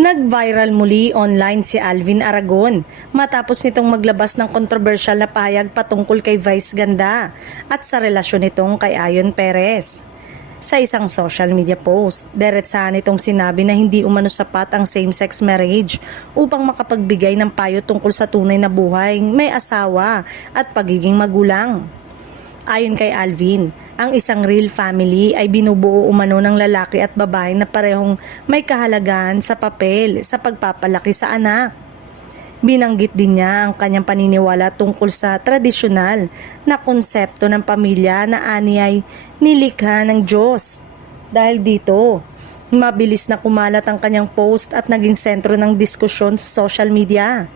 Nag-viral muli online si Alvin Aragon matapos nitong maglabas ng kontrobersyal na pahayag patungkol kay Vice Ganda at sa relasyon nitong kay Ayon Perez. Sa isang social media post, diretsahan nitong sinabi na hindi umano sapat ang same-sex marriage upang makapagbigay ng payo tungkol sa tunay na buhay, may asawa at pagiging magulang. Ayon kay Alvin, ang isang real family ay binubuo umano ng lalaki at babae na parehong may kahalagahan sa papel sa pagpapalaki sa anak. Binanggit din niya ang kanyang paniniwala tungkol sa tradisyonal na konsepto ng pamilya na aniyay nilikha ng Diyos. Dahil dito, mabilis na kumalat ang kanyang post at naging sentro ng diskusyon sa social media.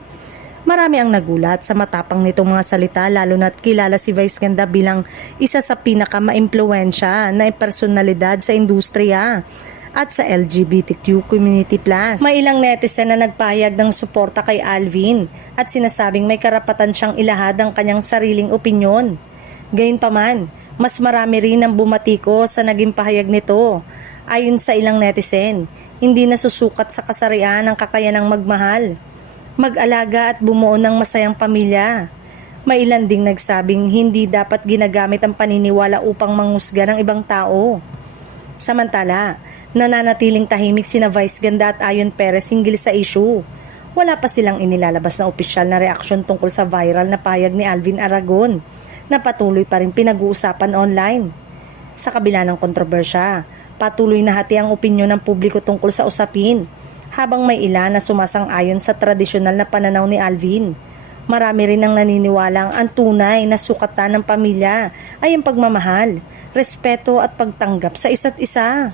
Marami ang nagulat sa matapang nitong mga salita lalo na't kilala si Vice Ganda bilang isa sa pinaka-maimpluwensya na personalidad sa industriya at sa LGBTQ community+. May ilang netizen na nagpahayag ng suporta kay Alvin at sinasabing may karapatan siyang ilahad ang kanyang sariling opinyon. Gayunpaman, mas marami rin ang bumatiko sa naging pahayag nito. Ayon sa ilang netizen, hindi nasusukat sa kasarian ang kakayanang magmahal, mag-alaga at bumuo ng masayang pamilya. May ilan ding nagsabing hindi dapat ginagamit ang paniniwala upang manghusga ng ibang tao. Samantala, nananatiling tahimik sina Vice Ganda at Ayon Perez hinggil sa issue. Wala pa silang inilalabas na opisyal na reaksyon tungkol sa viral na pahayag ni Alvin Aragon na patuloy pa rin pinag-uusapan online. Sa kabila ng kontrobersya, patuloy na hati ang opinyon ng publiko tungkol sa usapin, habang may ilan na sumasang-ayon sa tradisyonal na pananaw ni Alvin. Marami rin ang naniniwalang ang tunay na sukatan ng pamilya ay ang pagmamahal, respeto at pagtanggap sa isa't isa.